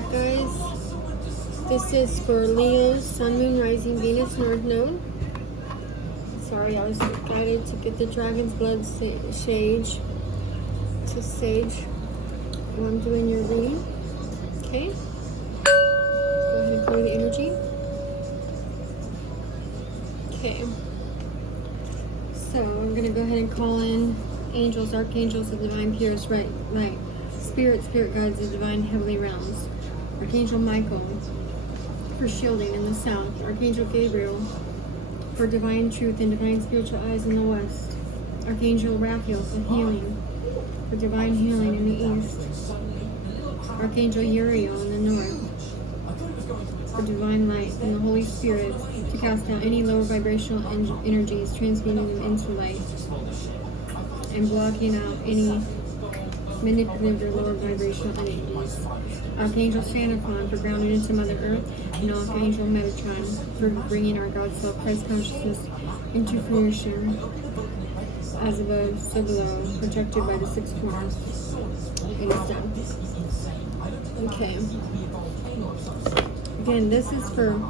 back, guys. This is for Leo's Sun, Moon, Rising, Venus, North Node. Sorry, I was guided to get the Dragon's Blood Sage to Sage while I'm doing your reading. Okay. Go ahead and clear the energy. Okay. So I'm going to go ahead and call in angels, archangels, the divine peers, right, spirit guides, the divine heavenly realms. Archangel Michael for shielding in the south. Archangel Gabriel for divine truth and divine spiritual eyes in the west. Archangel Raphael for healing, for divine healing in the east. Archangel Uriel in the north for divine light, and the Holy Spirit to cast out any lower vibrational energies, transmuting them into light, and blocking out any manipulative or lower vibrational energies. Archangel Sandalphon for grounding into Mother Earth, and Archangel Metatron for bringing our God Self Christ consciousness into fruition, as above, so below, protected by the six forms. It is done. Okay. Again, this is for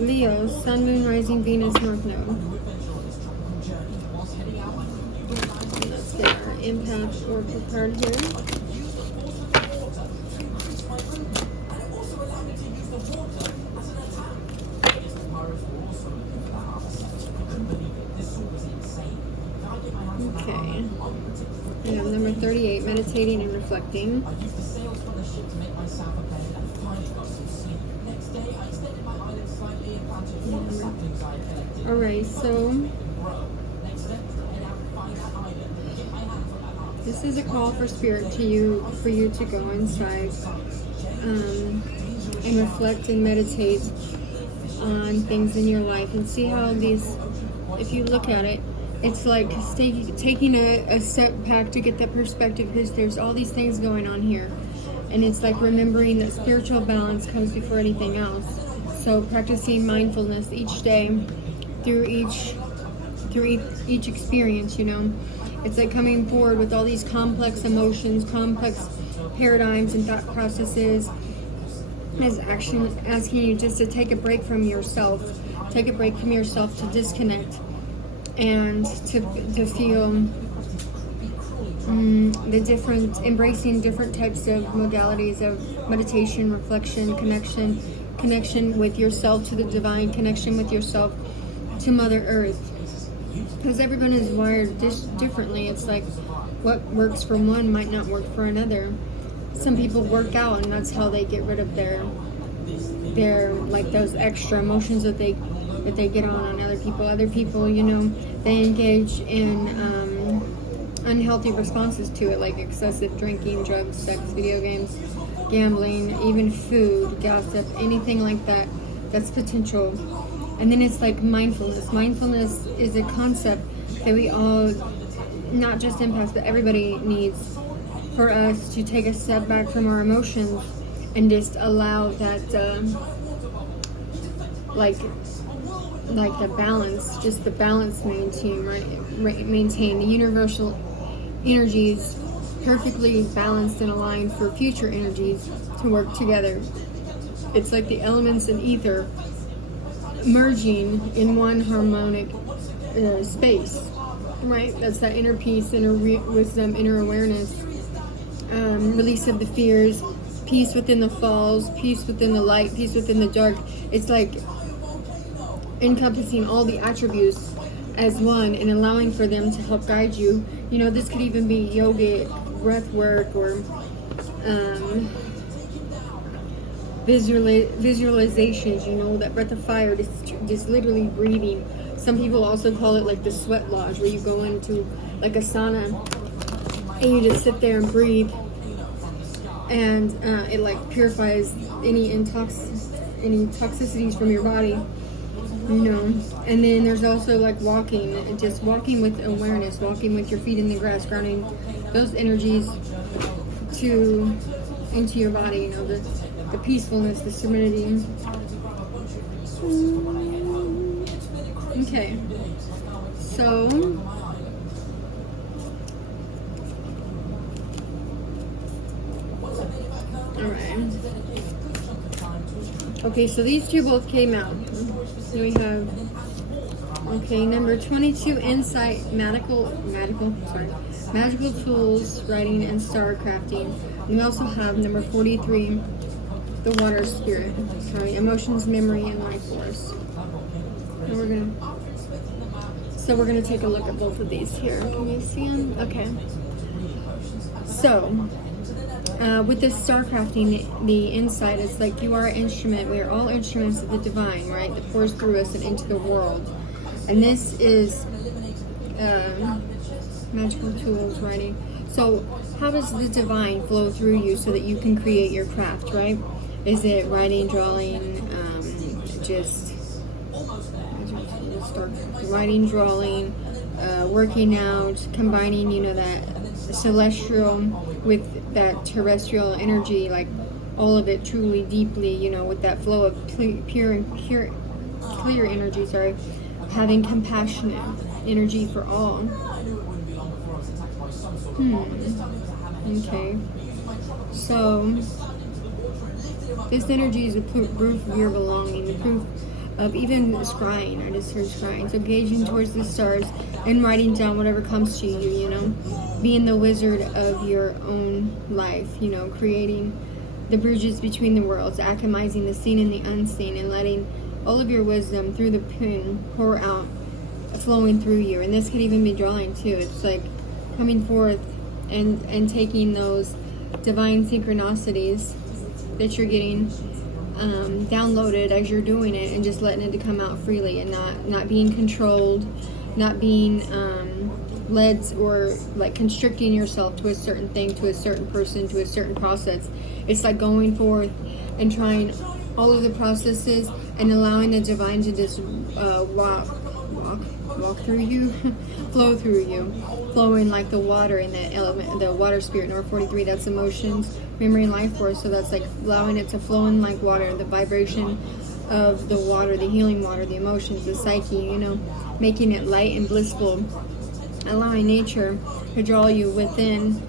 Leo, Sun, Moon, Rising, Venus, North Node. Let's get our empath oracle card here. Okay. I have number 38, meditating and reflecting. Alright, so this is a call for spirit to you, for you to go inside and reflect and meditate on things in your life and see how these, if you look at it, it's like taking a step back to get that perspective, because there's all these things going on here. And it's like remembering that spiritual balance comes before anything else. So practicing mindfulness each day through each experience, you know. It's like coming forward with all these complex emotions, complex paradigms and thought processes, as asking you just to take a break from yourself. Take a break from yourself to disconnect and to feel the different, embracing different types of modalities of meditation, reflection, connection with yourself to the divine, connection with yourself to Mother Earth. Because everyone is wired differently. It's like what works for one might not work for another. Some people work out and that's how they get rid of their like those extra emotions that they get on other people. Other people, you know, they engage in unhealthy responses to it, like excessive drinking, drugs, sex, video games, gambling, even food, gossip, anything like that. That's potential. And then it's like mindfulness. Mindfulness is a concept that we all, not just empaths, but everybody needs, for us to take a step back from our emotions and just allow that like the balance, just the balance maintain, right? Maintain the universal energies perfectly balanced and aligned for future energies to work together. It's like the elements in ether merging in one harmonic space, right? That's that inner peace, inner wisdom, inner awareness, release of the fears, peace within the falls, peace within the light, peace within the dark. It's like encompassing all the attributes as one and allowing for them to help guide you. You know, this could even be yoga, breath work, or visualizations, you know, that breath of fire, just literally breathing. Some people also call it like the sweat lodge, where you go into like a sauna and you just sit there and breathe, and it like purifies any toxicities from your body, you know. And then there's also like walking, just walking with awareness, walking with your feet in the grass, grounding those energies into your body, you know, the peacefulness, the serenity. Okay, so all right. Okay. Okay, so these two both came out. So we have, okay, number 22, insight, magical tools, writing, and star crafting. And we also have number 43, the water spirit. Sorry, emotions, memory, and life force. And we're gonna take a look at both of these here. Can you see them? Okay. So, with this star crafting, the insight, it's like you are an instrument. We are all instruments of the divine, right? That pours through us and into the world. And this is magical tools, writing. So, how does the divine flow through you so that you can create your craft, right? Is it writing, drawing, writing, drawing, working out, combining, that celestial with that terrestrial energy, like all of it truly deeply, with that flow of clear energy, having compassionate energy for all. Okay. So this energy is a proof of your belonging, the proof of even scrying. I just heard scrying. So gazing towards the stars and writing down whatever comes to you, being the wizard of your own life, creating the bridges between the worlds, alchemizing the seen and the unseen, and letting all of your wisdom through the pen pour out, flowing through you. And this could even be drawing too. It's like coming forth and taking those divine synchronicities that you're getting downloaded as you're doing it, and just letting it to come out freely, and not being controlled, not being led or like constricting yourself to a certain thing, to a certain person, to a certain process. It's like going forth and trying all of the processes and allowing the divine to just walk through you, flow through you, flowing like the water in that element, the water spirit. Number 43, that's emotions, memory, and life force. So that's like allowing it to flow in like water, the vibration of the water, the healing water, the emotions, the psyche, making it light and blissful, allowing nature to draw you within,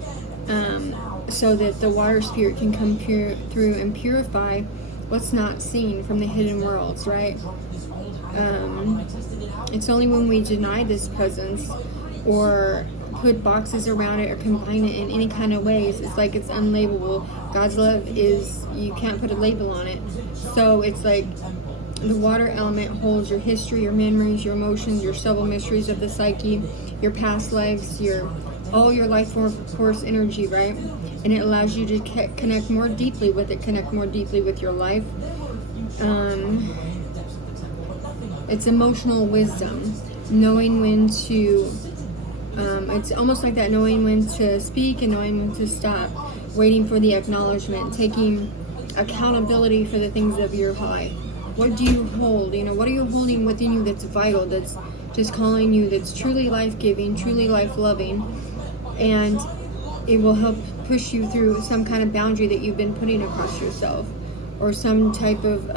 so that the water spirit can come through and purify what's not seen from the hidden worlds, right? It's only when we deny this presence or put boxes around it or combine it in any kind of ways, it's like it's unlabelable. God's love is, you can't put a label on it. So it's like the water element holds your history, your memories, your emotions, your subtle mysteries of the psyche, your past lives, all your life force energy, right? And it allows you to connect more deeply with it, connect more deeply with your life. It's emotional wisdom, knowing when to, it's almost like that, knowing when to speak and knowing when to stop, waiting for the acknowledgement, taking accountability for the things of your life. What do you hold? What are you holding within you that's vital, that's just calling you, that's truly life-giving, truly life-loving, and it will help push you through some kind of boundary that you've been putting across yourself, or some type of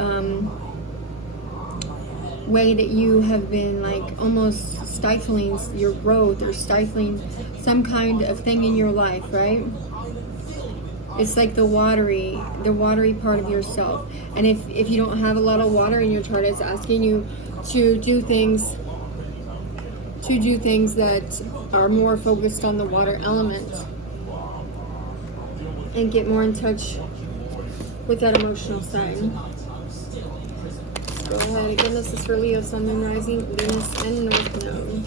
way that you have been like almost stifling your growth or stifling some kind of thing in your life, right? It's like the watery part of yourself. And if you don't have a lot of water in your chart, it's asking you to do things that are more focused on the water element and get more in touch with that emotional side. Go ahead. Again, this is for Leo, Sun, Moon, Rising, Venus, and North Node.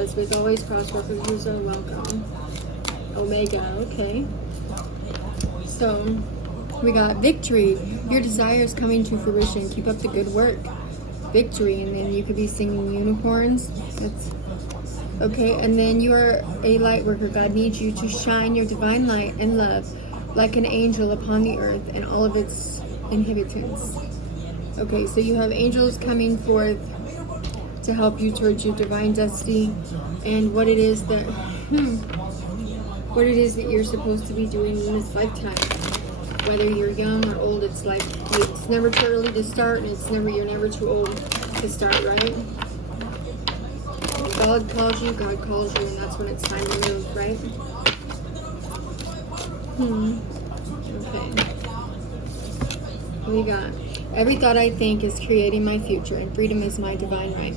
As with always, cross references are welcome. Omega, okay. So, we got victory. Your desire is coming to fruition. Keep up the good work. Victory, and then you could be singing unicorns. That's okay. And then you are a light worker. God needs you to shine your divine light and love like an angel upon the earth and all of its inhabitants. Okay, so you have angels coming forth to help you towards your divine destiny and what it is that you're supposed to be doing in this lifetime. Whether you're young or old, it's like it's never too early to start, and you're never too old to start, right? God calls you, and that's when it's time to move, right? Okay. We got, every thought I think is creating my future, and freedom is my divine right.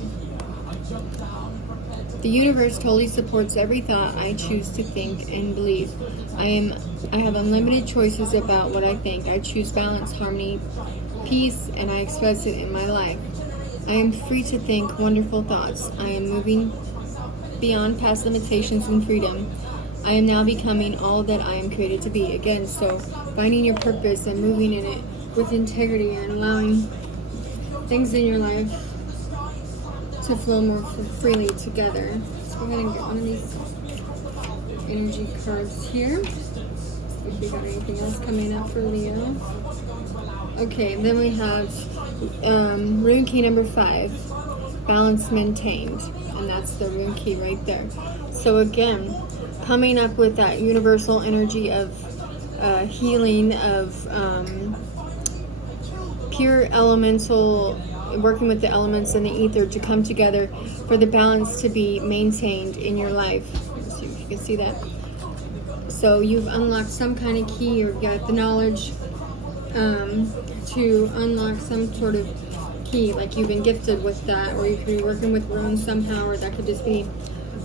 The universe totally supports every thought I choose to think and believe. I have unlimited choices about what I think. I choose balance, harmony, peace, and I express it in my life. I am free to think wonderful thoughts. I am moving beyond past limitations and freedom. I am now becoming all that I am created to be. Again, so finding your purpose and moving in it with integrity and allowing things in your life to flow more freely together. Let's go ahead and get one of these energy cards here. See if we got anything else coming up for Leo. Okay, then we have rune key number 5, balance maintained, and that's the rune key right there. So again, coming up with that universal energy of healing, of pure elemental, working with the elements and the ether to come together for the balance to be maintained in your life. Let's see if you can see that. So you've unlocked some kind of key, or got the knowledge to unlock some sort of key, like you've been gifted with that, or you could be working with runes somehow, or that could just be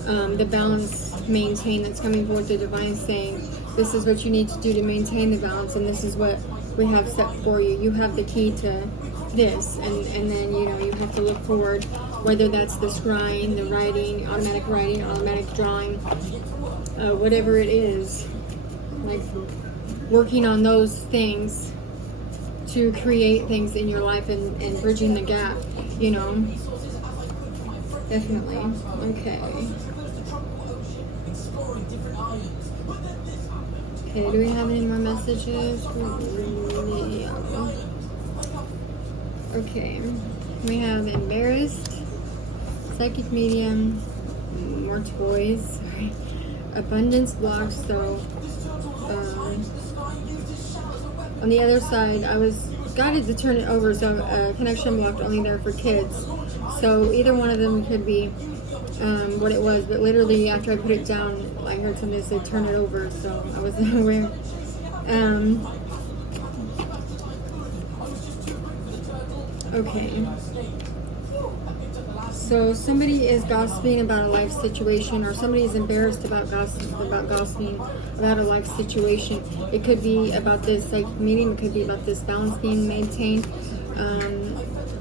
the balance maintained that's coming forth, the divine saying, this is what you need to do to maintain the balance, and this is what we have set for you. You have the key to this, and then you have to look forward, whether that's the scrying, the writing, automatic drawing, whatever it is, like working on those things to create things in your life and bridging the gap, definitely. Okay, do we have any more messages? Okay, we have embarrassed, psychic medium, more toys, abundance blocks. So on the other side, I was guided to turn it over, so connection blocked, only there for kids. So either one of them could be what it was, but literally after I put it down, I heard somebody say turn it over, so I wasn't aware. Okay, so somebody is gossiping about a life situation, or somebody is embarrassed about gossiping about a life situation. It could be about this meeting, it could be about this balance being maintained,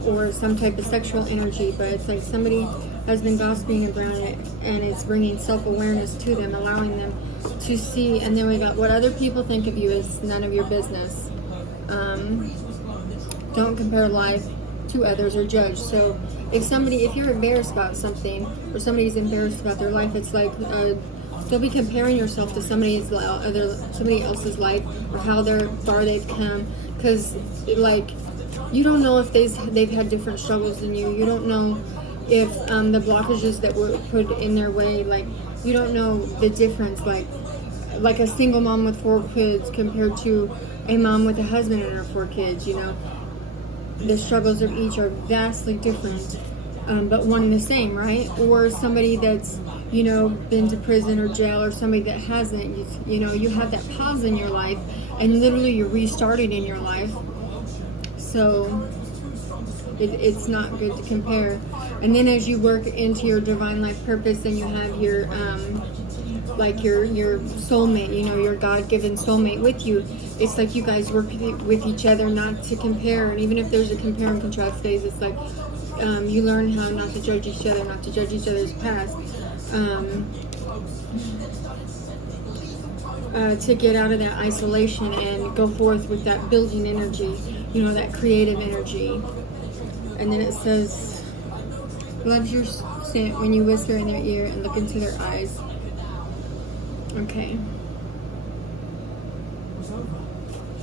or some type of sexual energy, but it's like somebody has been gossiping around it, and it's bringing self-awareness to them, allowing them to see. And then we got, what other people think of you is none of your business. Don't compare life to others or judge. So if you're embarrassed about something, or somebody's embarrassed about their life, it's like don't be comparing yourself to somebody else's life, or how far they've come, because you don't know if they've had different struggles than you. You don't know if the blockages that were put in their way, you don't know the difference, like a single mom with 4 kids compared to a mom with a husband and her 4 kids. The struggles of each are vastly different, but one and the same, right? Or somebody that's been to prison or jail, or somebody that hasn't. You have that pause in your life, and literally you're restarting in your life. So it's not good to compare. And then as you work into your divine life purpose, and you have your your soulmate, your God-given soulmate with you, it's like you guys work with each other not to compare. And even if there's a compare and contrast phase, it's like you learn how not to judge each other, not to judge each other's past, to get out of that isolation and go forth with that building energy, that creative energy. And then it says, loves your scent when you whisper in their ear and look into their eyes. Okay.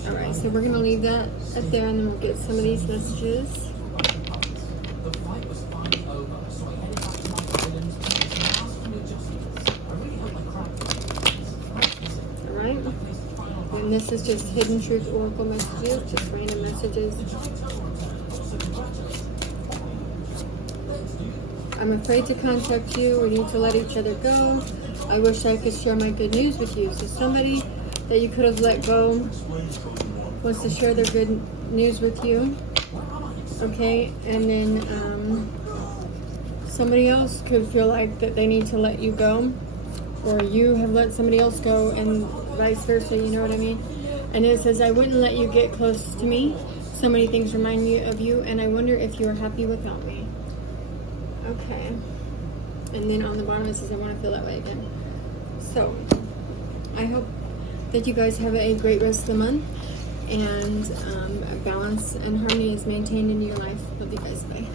Alright, so we're going to leave that up there, and then we'll get some of these messages. Alright. And this is just Hidden Truth Oracle messages, just random messages. I'm afraid to contact you. We need to let each other go. I wish I could share my good news with you. So somebody that you could have let go wants to share their good news with you. Okay, and then somebody else could feel like that they need to let you go, or you have let somebody else go, and vice versa, you know what I mean? And it says, I wouldn't let you get close to me. So many things remind me of you, and I wonder if you are happy without me. Okay. And then on the bottom it says, I want to feel that way again. So, I hope that you guys have a great rest of the month, and balance and harmony is maintained in your life. Love you guys. Bye.